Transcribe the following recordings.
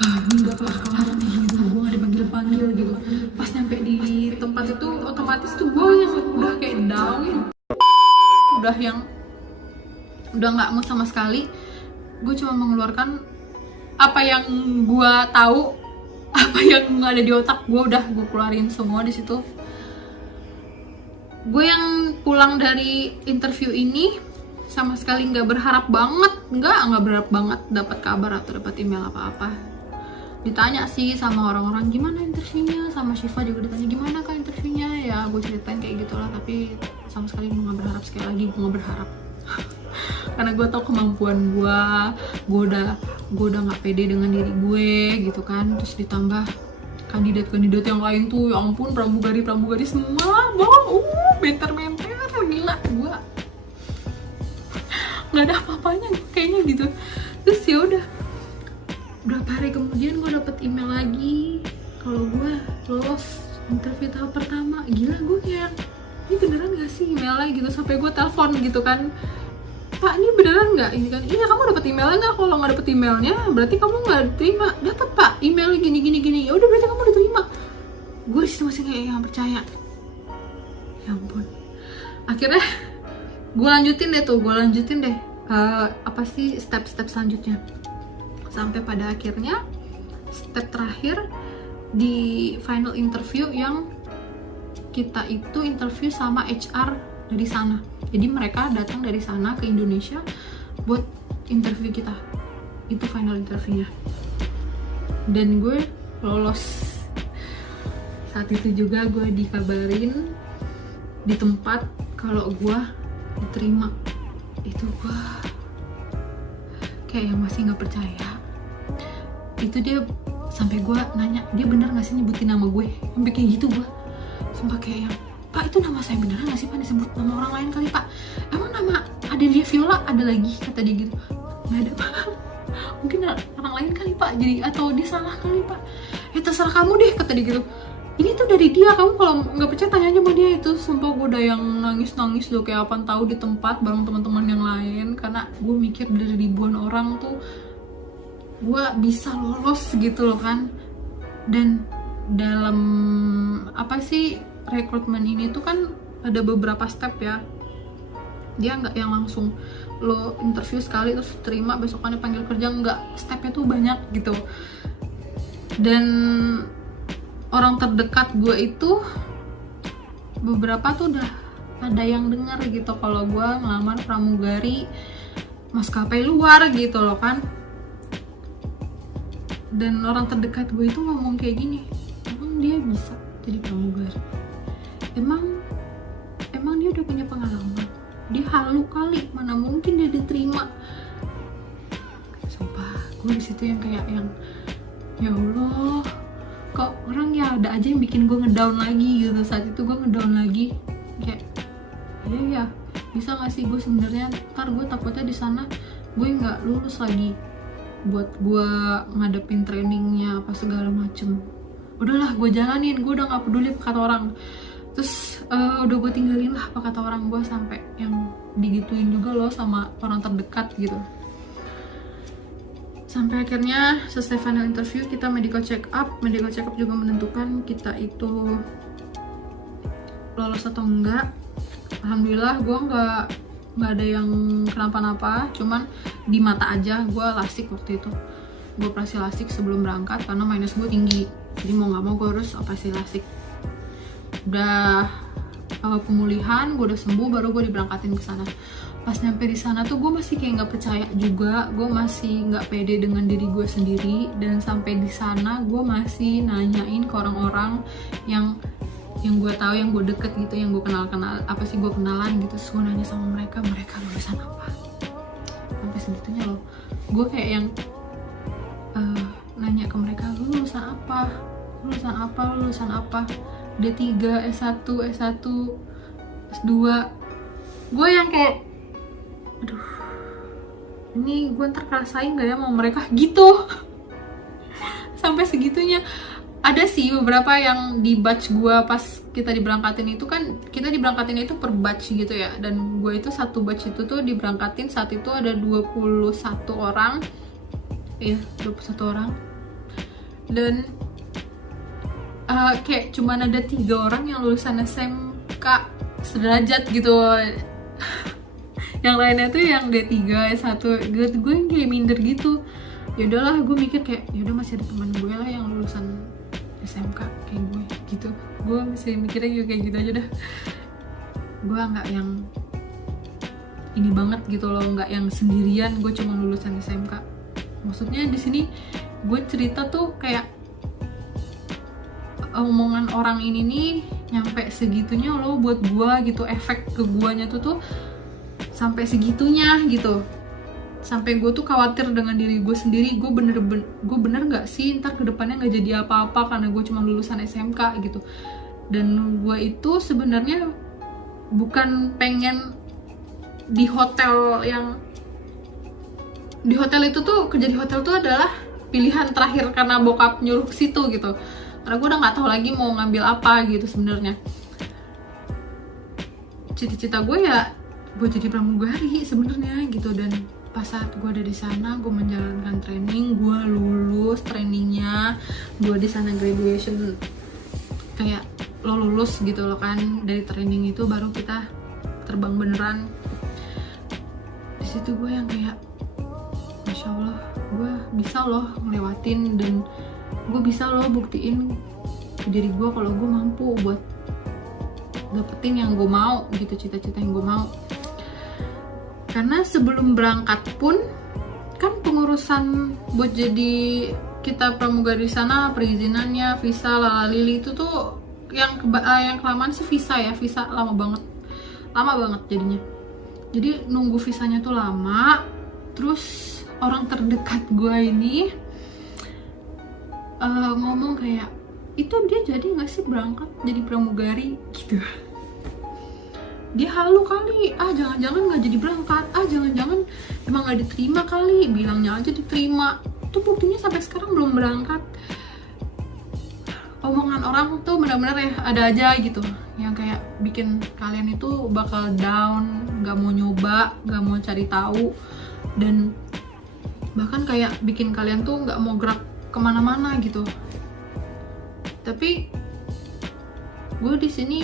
nggak kelar-kelar nih gitu, gue nggak dipanggil-panggil gitu. Pas nyampe di tempat itu otomatis tuh gue yang udah kayak down, udah yang udah nggak mood sama sekali. Gue cuma mengeluarkan apa yang gue tahu, apa yang ada di otak gue, udah gue keluarin semua di situ. Gue yang pulang dari interview ini sama sekali nggak berharap banget, nggak berharap banget dapat kabar atau dapat email apa-apa. Ditanya sih sama orang-orang gimana interviewnya, sama Shiva juga ditanya gimana kak interviewnya, ya gue ceritain kayak gitulah. Tapi sama sekali gue nggak berharap, sekali lagi gue nggak berharap. Karena gue tau kemampuan gue udah nggak pede dengan diri gue gitu kan. Terus ditambah kandidat-kandidat yang lain tuh, ya ampun, pramugari semua, bang, menter gila, gue nggak ada apa-apanya kayaknya gitu. Terus ya udah, berapa hari kemudian gue dapet email lagi kalau gue lolos interview tahap pertama. Gila, gue kayak, ini beneran gak sih emailnya gitu. Sampai gue telepon gitu kan, Pak ini beneran nggak? Ini kan, iya kamu dapet emailnya nggak? Kalau nggak dapet emailnya berarti kamu nggak diterima. Dapat Pak, emailnya gini. Ya udah berarti kamu diterima. Gue disitu masih kayak yang percaya. Ya ampun. Akhirnya gue lanjutin deh apa sih step-step selanjutnya, sampai pada akhirnya step terakhir di final interview yang kita itu interview sama HR dari sana. Jadi mereka datang dari sana ke Indonesia buat interview kita. Itu final interviewnya. Dan gue lolos. Saat itu juga gue dikabarin di tempat kalau gue diterima. Itu gue kayak yang masih nggak percaya. Itu dia sampai gue nanya, dia bener nggak sih nyebutin nama gue? Sampai kayak gitu gue. Sumpah kayak yang, Pak itu nama saya beneran nggak sih Pak? Disebut nama orang lain kali Pak? Emang nama Adelia Viola ada lagi? Kata dia gitu. Nggak ada Pak. Mungkin orang lain kali Pak. Jadi atau dia salah kali Pak. Ya terserah kamu deh, kata dia gitu. Ini tuh dari dia, kamu kalau nggak percaya tanya aja sama dia. Itu sumpah gue udah yang nangis loh, kayak apaan tahu di tempat bareng teman-teman yang lain. Karena gue mikir dari ribuan orang tuh gue bisa lolos gitu loh kan. Dan dalam apa sih rekrutmen ini tuh kan ada beberapa step ya. Dia nggak yang langsung lo interview sekali terus terima besokannya panggil kerja, nggak, stepnya tuh banyak gitu. Dan orang terdekat gue itu beberapa tuh udah ada yang dengar gitu kalau gue ngelamar pramugari maskapai luar gitu loh kan. Dan orang terdekat gue itu ngomong kayak gini, emang dia bisa jadi pramugari? Emang dia udah punya pengalaman? Dia halu kali, mana mungkin dia diterima? Sumpah, gue disitu yang kayak yang, ya Allah, kok orang ya ada aja yang bikin gue ngedown lagi gitu. Saat itu gue ngedown lagi, kayak ya bisa nggak sih gue sebenarnya ntar gue takutnya di sana gue nggak lulus lagi buat gue ngadepin trainingnya apa segala macem. Udahlah gue jalanin, gue udah nggak peduli apa kata orang. Terus udah gue tinggalin lah apa kata orang. Gue sampai yang digituin juga loh sama orang terdekat gitu. Sampai akhirnya selesai final interview, kita medical check up juga menentukan kita itu lolos atau enggak. Alhamdulillah gue nggak ada yang kenapa-napa, cuman di mata aja. Gue lasik waktu itu, gue operasi lasik sebelum berangkat karena minus gue tinggi, jadi mau nggak mau gue harus operasi lasik. Udah pemulihan, gue udah sembuh, baru gue diberangkatin ke sana. Pas nyampe di sana tuh gue masih kayak nggak percaya juga, gue masih nggak pede dengan diri gue sendiri. Dan sampai di sana gue masih nanyain ke orang-orang yang gue tahu, yang gue deket gitu, yang gue kenal apa sih, gue kenalan gitu. Terus gue nanya sama mereka lulusan apa. Sampai segitunya loh, gue kayak yang nanya ke mereka, lulusan apa, D3, S1, S2. Gue yang kayak, aduh, ini gue ntar kerasain gak ya sama mereka gitu. Sampai segitunya. Ada sih beberapa yang di batch gue pas kita diberangkatin itu kan, kita diberangkatin itu per batch gitu ya. Dan gue itu satu batch itu tuh diberangkatin saat itu ada 21 orang. Iya, 21 orang. dan kayak cuman ada 3 orang yang lulusan SMK sederajat gitu. Yang lainnya tuh yang D3, S1, gue yang kayak minder gitu. Ya udahlah, gue mikir kayak ya udah masih ada teman gue lah yang lulusan SMK kayak gue gitu. Gue masih mikirnya juga kayak gitu aja dah. Gue nggak yang ini banget gitu loh, nggak yang sendirian gue cuma lulusan SMK. Maksudnya di sini gue cerita tuh kayak omongan orang ini nih nyampe segitunya loh buat gue gitu, efek ke guanya tuh sampai segitunya gitu, sampai gue tuh khawatir dengan diri gue sendiri. Gue bener nggak sih ntar kedepannya nggak jadi apa-apa karena gue cuma lulusan SMK gitu. Dan gue itu sebenarnya bukan pengen di hotel itu tuh, kerja di hotel tuh adalah pilihan terakhir karena bokap nyuruh ke situ gitu, karena gue udah nggak tahu lagi mau ngambil apa gitu. Sebenarnya cita-cita gue ya gue jadi pramugari sebenarnya gitu. Dan pas saat gue ada di sana, gue menjalankan training, gue lulus trainingnya, gue di sana graduation, kayak lo lulus gitu loh kan dari training itu, baru kita terbang beneran. Di situ gue yang kayak Masya Allah, gue bisa loh ngelewatin, dan gue bisa loh buktiin ke diri gue kalau gue mampu buat dapetin yang gue mau gitu, cita-cita yang gue mau. Karena sebelum berangkat pun kan pengurusan buat jadi kita pramugari di sana, perizinannya, visa, lalalili itu tuh yang kelamaan sih visa ya, visa lama banget jadinya. Jadi nunggu visanya tuh lama. Terus orang terdekat gue ini ngomong kayak, itu dia jadi nggak sih berangkat jadi pramugari gitu. Dia halu kali, jangan-jangan nggak jadi berangkat, jangan-jangan emang nggak diterima kali, bilangnya aja diterima, tuh buktinya sampai sekarang belum berangkat. Omongan orang tuh benar-benar ya ada aja gitu, yang kayak bikin kalian itu bakal down, nggak mau nyoba, nggak mau cari tahu, dan bahkan kayak bikin kalian tuh nggak mau gerak kemana-mana gitu. Tapi gue di sini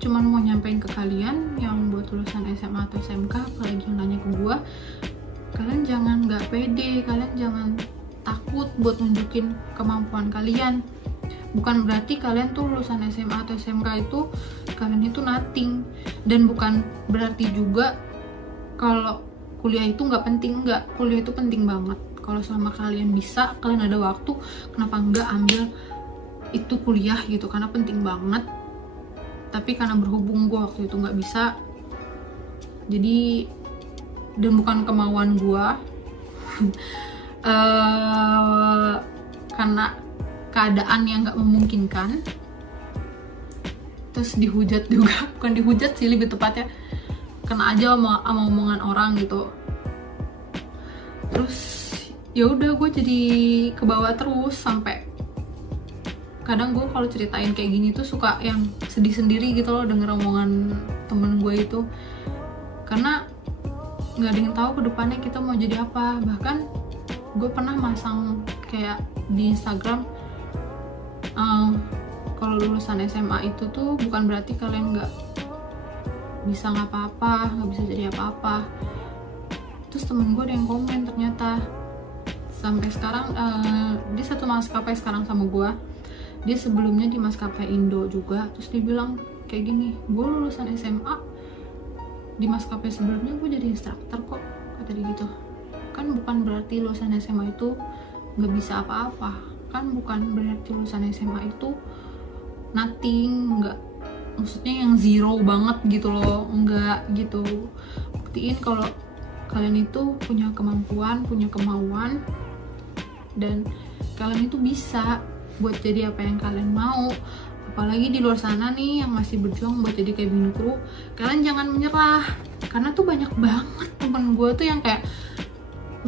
cuman mau nyampein ke kalian yang buat lulusan SMA atau SMK, apalagi yang nanya ke gue, kalian jangan nggak pede, kalian jangan takut buat nunjukin kemampuan kalian. Bukan berarti kalian tuh lulusan SMA atau SMK itu kalian itu nothing, dan bukan berarti juga kalau kuliah itu nggak penting. Nggak, kuliah itu penting banget. Kalau selama kalian bisa, kalian ada waktu, kenapa nggak ambil itu kuliah gitu, karena penting banget. Tapi karena berhubung gue waktu itu nggak bisa, jadi, dan bukan kemauan gue, karena keadaan yang nggak memungkinkan, terus dihujat juga, bukan dihujat sih lebih tepatnya, kena aja sama omongan orang gitu. Terus ya udah, gue jadi kebawa terus, sampai kadang gue kalau ceritain kayak gini tuh suka yang sedih sendiri gitu loh denger omongan temen gue itu, karena nggak ada yang tahu kedepannya kita mau jadi apa. Bahkan gue pernah masang kayak di Instagram, kalau lulusan SMA itu tuh bukan berarti kalian nggak bisa ngapa-apa, nggak bisa jadi apa-apa. Terus temen gue ada yang komen, ternyata sampai sekarang dia satu maskapai sekarang sama gue. Dia sebelumnya di maskapai Indo juga. Terus dia bilang kayak gini, gue lulusan SMA, di maskapai sebelumnya gue jadi instruktur kok, kata dia gitu. Kan bukan berarti lulusan SMA itu nggak bisa apa-apa, kan bukan berarti lulusan SMA itu nothing, nggak, maksudnya yang zero banget gitu loh, enggak gitu. Buktiin kalau kalian itu punya kemampuan, punya kemauan, dan kalian itu bisa buat jadi apa yang kalian mau. Apalagi di luar sana nih yang masih berjuang buat jadi cabin crew, kalian jangan menyerah. Karena tuh banyak banget temen gue tuh yang kayak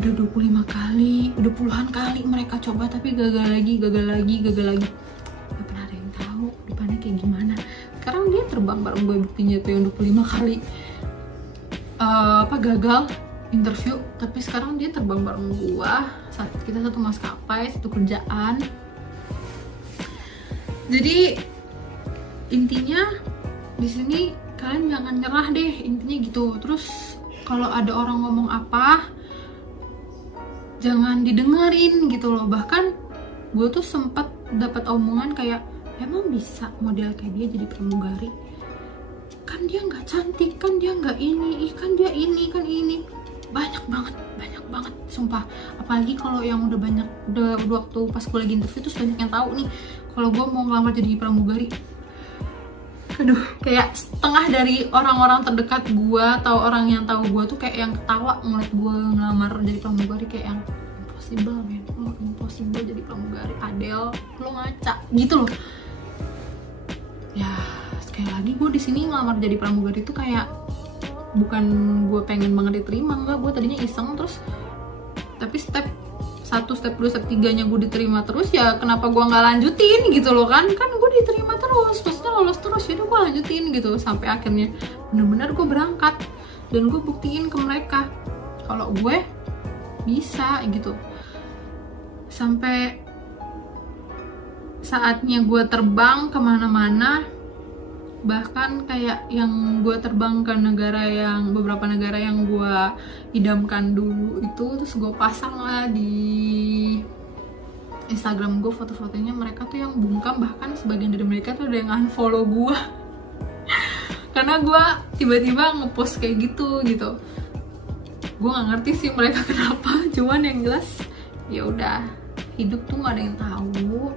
udah 25 kali, udah puluhan kali mereka coba, tapi gagal lagi. Gak pernah ada yang tahu depannya kayak gimana. Sekarang dia terbang bareng gue, buktinya tuh yang 25 kali gagal interview, tapi sekarang dia terbang bareng gue, kita satu maskapai, satu kerjaan. Jadi intinya di sini kalian jangan nyerah deh, intinya gitu. Terus kalau ada orang ngomong apa, jangan didengerin gitu loh. Bahkan gue tuh sempat dapat omongan kayak, emang bisa model kayak dia jadi pramugari? Kan dia nggak cantik, kan dia nggak ini, kan dia ini, kan ini. Banyak banget sumpah. Apalagi kalau yang udah waktu pas gue lagi interview tuh banyak yang tahu nih kalau gue mau ngelamar jadi pramugari. Aduh, kayak setengah dari orang-orang terdekat gue atau orang yang tahu gue tuh kayak yang ketawa ngeliat gue ngelamar jadi pramugari, kayak yang impossible men, lo impossible jadi pramugari, Adel lo ngaca gitu loh. Ya sekali lagi gue di sini ngelamar jadi pramugari tuh kayak bukan gue pengen banget diterima, enggak, gue tadinya iseng terus, tapi step 1, step 2, step 3-nya gue diterima terus, ya kenapa gue nggak lanjutin gitu loh kan gue diterima terus, maksudnya lolos terus, ya udah gue lanjutin gitu sampai akhirnya bener-bener gue berangkat dan gue buktiin ke mereka kalau gue bisa gitu. Sampai saatnya gue terbang kemana-mana, bahkan kayak yang gue terbang ke beberapa negara yang gue idamkan dulu itu, terus gue pasang lah di Instagram gue foto-fotonya mereka tuh yang bungkam, bahkan sebagian dari mereka tuh udah yang unfollow gue karena gue tiba-tiba ngepost kayak gitu. Gue nggak ngerti sih mereka kenapa, cuman yang jelas ya udah, hidup tuh nggak ada yang tahu.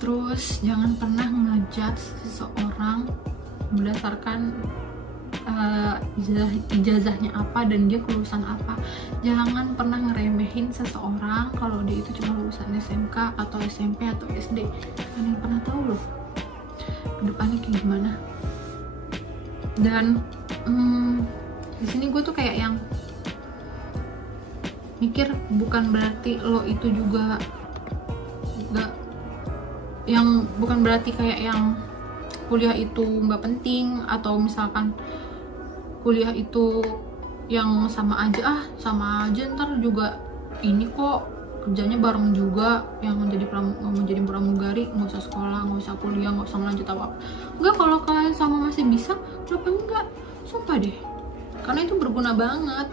Terus jangan pernah ngejudge seseorang berdasarkan ijazahnya apa dan dia kelulusan apa. Jangan pernah ngeremehin seseorang kalau dia itu cuma lulusan SMK atau SMP atau SD. Kalian pernah tahu loh kedepannya kayak gimana. Dan di sini gue tuh kayak yang mikir, bukan berarti lo itu juga bukan berarti kayak yang kuliah itu nggak penting, atau misalkan kuliah itu yang sama aja ntar juga ini kok kerjanya bareng juga, yang menjadi pramugari nggak usah sekolah, nggak usah kuliah, nggak usah lanjut apa. Enggak, kalau kalian sama masih bisa, kenapa enggak? Sumpah deh, karena itu berguna banget.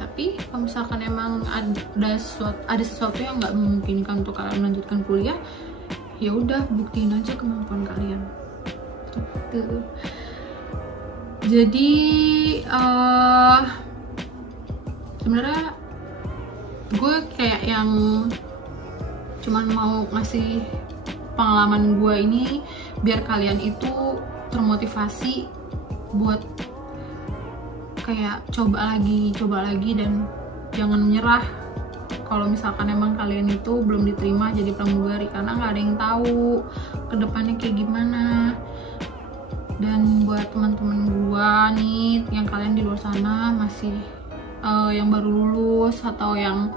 Tapi kalau misalkan emang ada sesuatu yang nggak memungkinkan untuk kalian melanjutkan kuliah, ya udah buktiin aja kemampuan kalian gitu. Jadi sebenarnya gue kayak yang cuman mau ngasih pengalaman gue ini biar kalian itu termotivasi buat kayak coba lagi dan jangan menyerah kalau misalkan emang kalian itu belum diterima jadi pramugari, karena nggak ada yang tahu kedepannya kayak gimana. Dan buat teman-teman gua nih yang kalian di luar sana masih yang baru lulus atau yang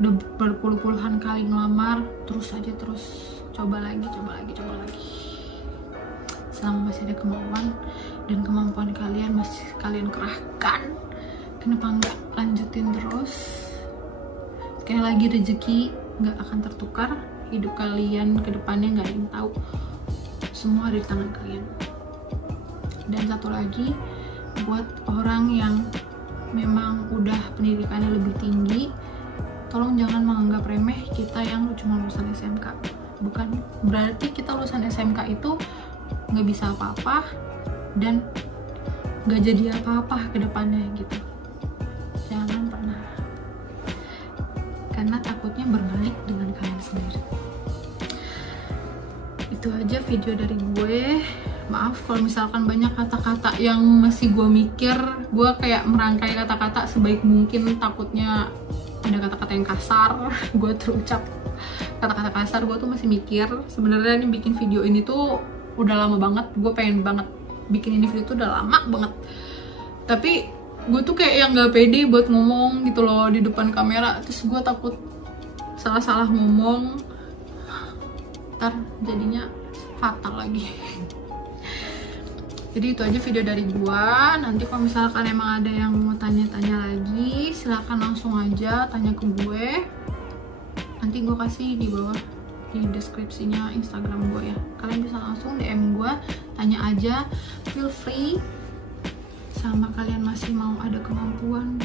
udah berpuluh-puluhan kali ngelamar, terus coba lagi. Selama masih ada kemauan dan kemampuan kalian masih kalian kerahkan, kenapa nggak lanjutin terus? Sekali lagi, rezeki nggak akan tertukar, hidup kalian ke depannya nggak ada yang tahu, semua ada di tangan kalian. Dan satu lagi, buat orang yang memang udah pendidikannya lebih tinggi, tolong jangan menganggap remeh kita yang cuma lulusan SMK. Bukan berarti kita lulusan SMK itu nggak bisa apa-apa dan nggak jadi apa-apa ke depannya gitu. Jangan pernah, karena takutnya berbalik dengan kalian sendiri. Itu aja video dari gue. Maaf kalau misalkan banyak kata-kata yang masih gue mikir. Gue kayak merangkai kata-kata sebaik mungkin, takutnya ada kata-kata yang kasar gue terucap kata-kata kasar. Gue tuh masih mikir sebenarnya nih bikin video ini tuh udah lama banget. Gue pengen banget bikin ini video tuh udah lama banget, tapi gue tuh kayak yang gak pede buat ngomong gitu loh di depan kamera. Terus gue takut salah-salah ngomong, ntar jadinya fatal lagi. Jadi itu aja video dari gua. Nanti kalau misalkan emang ada yang mau tanya-tanya lagi, silahkan langsung aja tanya ke gue. Nanti gue kasih di bawah di deskripsinya Instagram gue ya. Kalian bisa langsung DM gue, tanya aja, feel free. Sama kalian masih mau ada kemauan